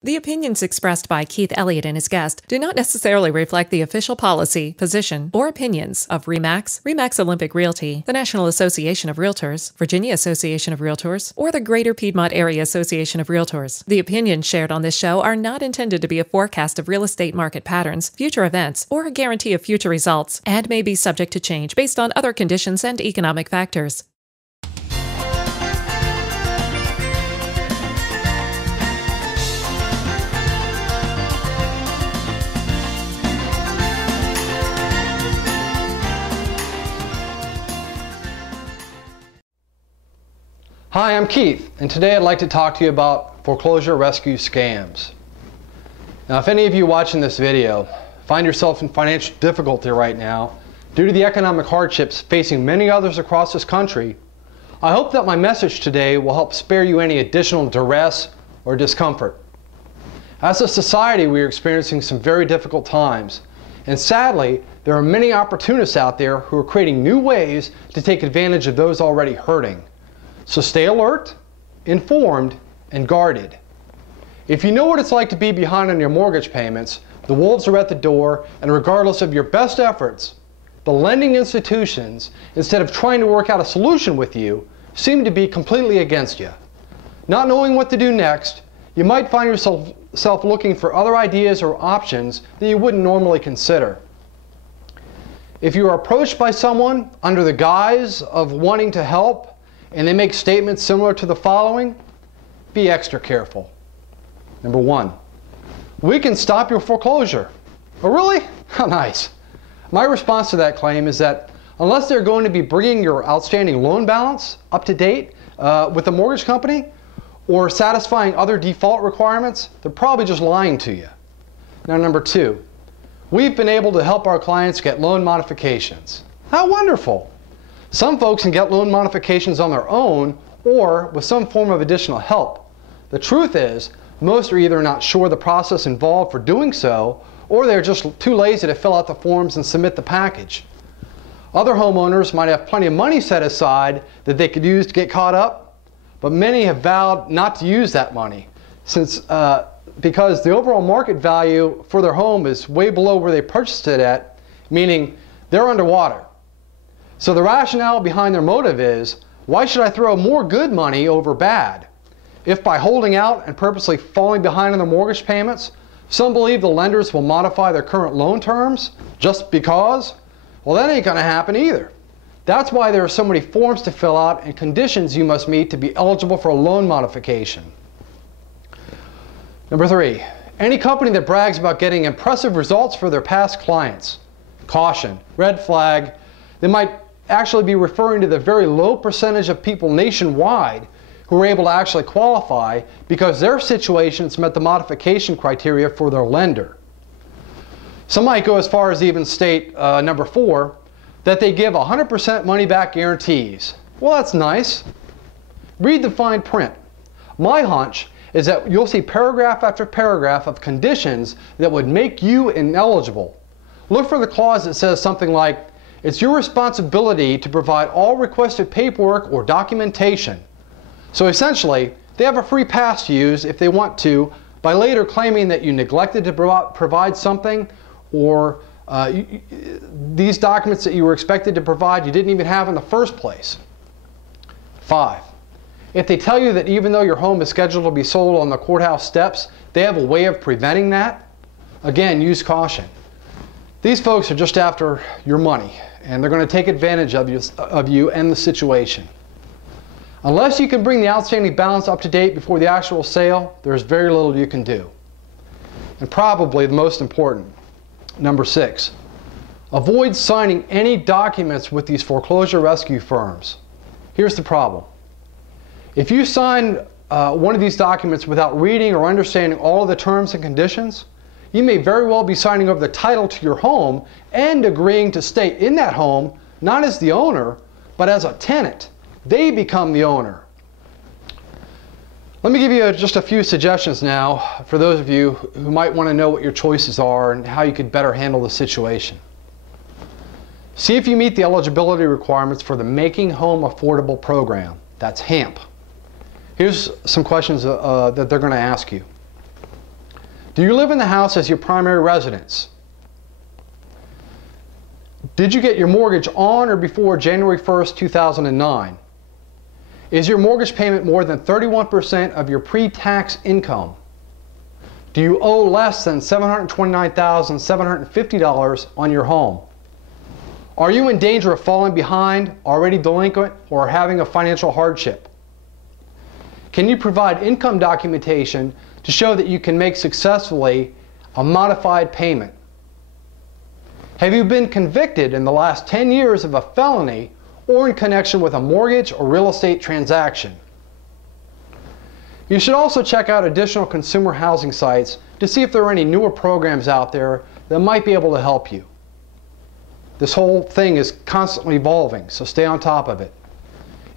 The opinions expressed by Keith Elliott and his guest do not necessarily reflect the official policy, position, or opinions of RE/MAX, RE/MAX Olympic Realty, the National Association of Realtors, Virginia Association of Realtors, or the Greater Piedmont Area Association of Realtors. The opinions shared on this show are not intended to be a forecast of real estate market patterns, future events, or a guarantee of future results, and may be subject to change based on other conditions and economic factors. Hi, I'm Keith, and today I'd like to talk to you about foreclosure rescue scams. Now, if any of you watching this video find yourself in financial difficulty right now due to the economic hardships facing many others across this country, I hope that my message today will help spare you any additional duress or discomfort. As a society, we are experiencing some very difficult times, and sadly, there are many opportunists out there who are creating new ways to take advantage of those already hurting. So stay alert, informed, and guarded. If you know what it's like to be behind on your mortgage payments, the wolves are at the door, and regardless of your best efforts, the lending institutions, instead of trying to work out a solution with you, seem to be completely against you. Not knowing what to do next, you might find yourself looking for other ideas or options that you wouldn't normally consider. If you are approached by someone under the guise of wanting to help, and they make statements similar to the following, be extra careful. Number one, we can stop your foreclosure. Oh, really? How nice. My response to that claim is that unless they're going to be bringing your outstanding loan balance up to date with the mortgage company or satisfying other default requirements, they're probably just lying to you. Now, number two, we've been able to help our clients get loan modifications. How wonderful. Some folks can get loan modifications on their own or with some form of additional help. The truth is, most are either not sure the process involved for doing so, or they're just too lazy to fill out the forms and submit the package. Other homeowners might have plenty of money set aside that they could use to get caught up, but many have vowed not to use that money because the overall market value for their home is way below where they purchased it at, meaning they're underwater. So the rationale behind their motive is, why should I throw more good money over bad? If by holding out and purposely falling behind on their mortgage payments, some believe the lenders will modify their current loan terms just because, well, that ain't gonna happen either. That's why there are so many forms to fill out and conditions you must meet to be eligible for a loan modification. Number three, any company that brags about getting impressive results for their past clients. Caution, red flag. They might actually be referring to the very low percentage of people nationwide who are able to actually qualify because their situations met the modification criteria for their lender. Some might go as far as even state, number four, that they give 100% money-back guarantees. Well, that's nice. Read the fine print. My hunch is that you'll see paragraph after paragraph of conditions that would make you ineligible. Look for the clause that says something like, it's your responsibility to provide all requested paperwork or documentation. So essentially, they have a free pass to use if they want to by later claiming that you neglected to provide something or these documents that you were expected to provide you didn't even have in the first place. 5. If they tell you that even though your home is scheduled to be sold on the courthouse steps, they have a way of preventing that, again, use caution. These folks are just after your money, and they're going to take advantage of you and the situation. Unless you can bring the outstanding balance up to date before the actual sale, there's very little you can do. And probably the most important, number 6, avoid signing any documents with these foreclosure rescue firms. Here's the problem. If you sign one of these documents without reading or understanding all of the terms and conditions, you may very well be signing over the title to your home and agreeing to stay in that home, not as the owner, but as a tenant. They become the owner. Let me give you just a few suggestions now for those of you who might want to know what your choices are and how you could better handle the situation. See if you meet the eligibility requirements for the Making Home Affordable program. That's HAMP. Here's some questions that they're going to ask you. Do you live in the house as your primary residence? Did you get your mortgage on or before January 1st, 2009? Is your mortgage payment more than 31% of your pre-tax income? Do you owe less than $729,750 on your home? Are you in danger of falling behind, already delinquent, or having a financial hardship? Can you provide income documentation to show that you can make successfully a modified payment? Have you been convicted in the last 10 years of a felony or in connection with a mortgage or real estate transaction? You should also check out additional consumer housing sites to see if there are any newer programs out there that might be able to help you. This whole thing is constantly evolving, so stay on top of it.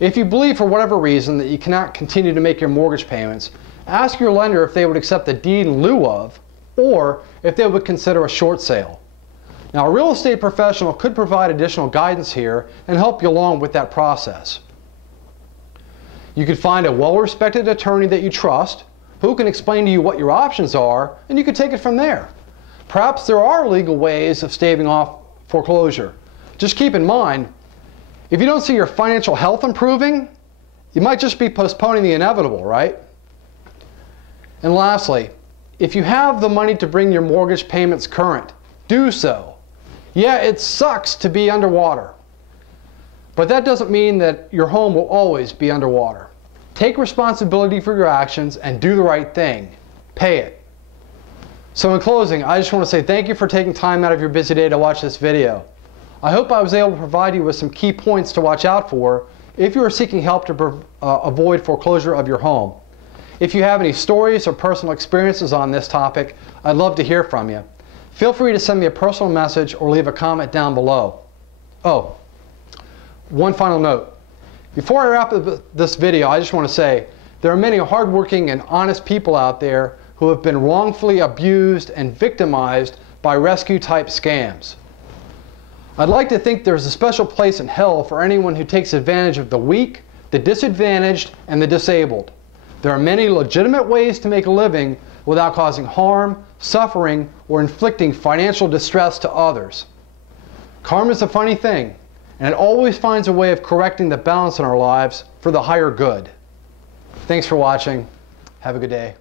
If you believe for whatever reason that you cannot continue to make your mortgage payments, ask your lender if they would accept the deed in lieu of, or if they would consider a short sale. Now, a real estate professional could provide additional guidance here and help you along with that process. You could find a well-respected attorney that you trust who can explain to you what your options are, and you can take it from there. Perhaps there are legal ways of staving off foreclosure. Just keep in mind, if you don't see your financial health improving, you might just be postponing the inevitable, right? And lastly, if you have the money to bring your mortgage payments current, do so. Yeah, it sucks to be underwater, but that doesn't mean that your home will always be underwater. Take responsibility for your actions and do the right thing. Pay it. So in closing, I just want to say thank you for taking time out of your busy day to watch this video. I hope I was able to provide you with some key points to watch out for if you are seeking help to avoid foreclosure of your home. If you have any stories or personal experiences on this topic, I'd love to hear from you. Feel free to send me a personal message or leave a comment down below. Oh, one final note. Before I wrap up this video, I just want to say there are many hardworking and honest people out there who have been wrongfully abused and victimized by rescue-type scams. I'd like to think there's a special place in hell for anyone who takes advantage of the weak, the disadvantaged, and the disabled. There are many legitimate ways to make a living without causing harm, suffering, or inflicting financial distress to others. Karma is a funny thing, and it always finds a way of correcting the balance in our lives for the higher good. Thanks for watching. Have a good day.